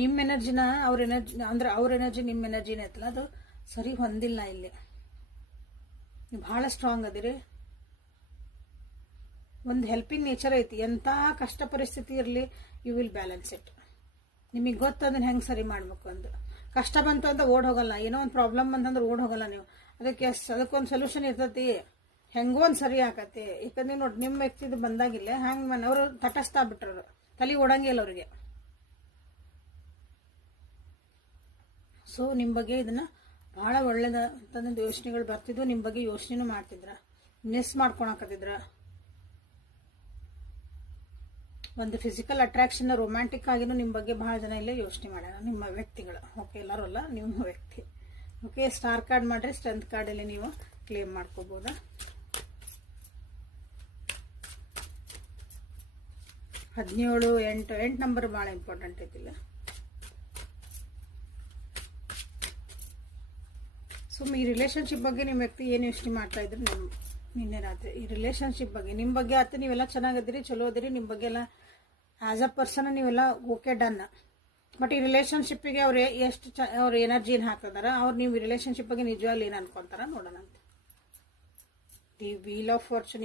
ನಿಮ್ಮ ಎನರ್ಜಿನ ಅವ್ರ ಎನರ್ಜಿ ಅಂದ್ರೆ ಅವ್ರ ಎನರ್ಜಿ ನಿಮ್ಮ ಎನರ್ಜಿನ ಐತಲ್ಲ ಅದು ಸರಿ ಹೊಂದಿಲ್ಲ. ಇಲ್ಲಿ ನೀವು ಬಹಳ ಸ್ಟ್ರಾಂಗ್ ಅದಿರಿ. ಒಂದು ಹೆಲ್ಪಿಂಗ್ ನೇಚರ್ ಐತಿ. ಎಂಥ ಕಷ್ಟ ಪರಿಸ್ಥಿತಿ ಇರಲಿ ಯು ವಿಲ್ ಬ್ಯಾಲೆನ್ಸ್ ಇಟ್. ನಿಮಗೆ ಗೊತ್ತು ಅದನ್ನ ಹೆಂಗೆ ಸರಿ ಮಾಡ್ಬೇಕು ಅಂತ. ಕಷ್ಟ ಬಂತು ಅಂತ ಓಡ್ ಹೋಗಲ್ಲ. ಏನೋ ಒಂದು ಪ್ರಾಬ್ಲಮ್ ಬಂತಂದ್ರೆ ಓಡ್ ಹೋಗಲ್ಲ ನೀವು. ಅದಕ್ಕೊಂದು ಸೊಲ್ಯೂಷನ್ ಇರ್ತೈತಿ. ಹೆಂಗೋ ಒಂದು ಸರಿ ಆಕತಿ. ಯಾಕಂದ್ರೆ ನೋಡಿ ನಿಮ್ಮ ವ್ಯಕ್ತಿದು ಬಂದಾಗಿಲ್ಲ ಹ್ಯಾಂಗ್ ಮನೆಯವರು ತಟಸ್ತಾ ಬಿಟ್ರು. ತಲೆ ಓಡಂಗಿಲ್ಲ ಅವ್ರಿಗೆ. ಸೊ ನಿಮ್ಮ ಬಗ್ಗೆ ಇದನ್ನ ಬಹಳ ಒಳ್ಳೇದ ಅಂತಂದು ಯೋಚನೆಗಳು ಬರ್ತಿದ್ವು. ನಿಮ್ಮ ಬಗ್ಗೆ ಯೋಚನೆನೂ ಮಾಡ್ತಿದ್ರ, ಮಿಸ್ ಮಾಡ್ಕೊಳಕತ್ತಿದ್ರ. ಒಂದು ಫಿಸಿಕಲ್ ಅಟ್ರಾಕ್ಷನ್ ರೊಮ್ಯಾಂಟಿಕ್ ಆಗಿನೂ ನಿಮ್ಮ ಬಗ್ಗೆ ಬಹಳ ಜನ ಇಲ್ಲೇ ಯೋಚನೆ ಮಾಡ್ಯಾರ, ನಿಮ್ಮ ವ್ಯಕ್ತಿಗಳು. ಓಕೆ, ಎಲ್ಲರೂ ಅಲ್ಲ, ನಿಮ್ಮ ವ್ಯಕ್ತಿ. ಓಕೆ, ಸ್ಟಾರ್ ಕಾರ್ಡ್ ಮಾಡ್ರಿ. ಸ್ಟ್ರೆಂತ್ ಕಾರ್ಡಲ್ಲಿ ನೀವು ಕ್ಲೇಮ್ ಮಾಡ್ಕೋಬೋದಾ. 17 8 ನಂಬರ್ ಭಾಳ ಇಂಪಾರ್ಟೆಂಟ್ ಐತಿಲ್ಲ. ಸೊ ಈ ರಿಲೇಶನ್ಶಿಪ್ ಬಗ್ಗೆ ನಿಮ್ಮ ವ್ಯಕ್ತಿ ಏನು ಯೋಚನೆ ಮಾಡ್ತಾ ಇದ್ರು ನಿನ್ನೆ ರಾತ್ರಿ ಈ ರಿಲೇಶನ್ಶಿಪ್ ಬಗ್ಗೆ. ನಿಮ್ಮ ಬಗ್ಗೆ ಆತ ನೀವೆಲ್ಲ ಚೆನ್ನಾಗದಿರಿ, ಚಲೋ ಅದಿರಿ. ನಿಮ್ಮ ಬಗ್ಗೆ ಎಲ್ಲ ಆಸ್ ಅ ಪರ್ಸನ್ ನೀವೆಲ್ಲ ಓಕೆ ಡನ್. ಬಟ್ ಈ ರಿಲೇಶನ್ಶಿಪ್ಪಿಗೆ ಅವ್ರು ಎಷ್ಟು ಅವ್ರ ಎನರ್ಜಿ ಏನು ಹಾಕ್ತಿದಾರ, ಅವ್ರು ನೀವು ರಿಲೇಶನ್ಶಿಪ್ ಬಗ್ಗೆ ನಿಜವಾಗ್ಲೂ ಏನು ಅನ್ಕೊಂತಾರ ನೋಡೋಣ ಅಂತ. The wheel of fortune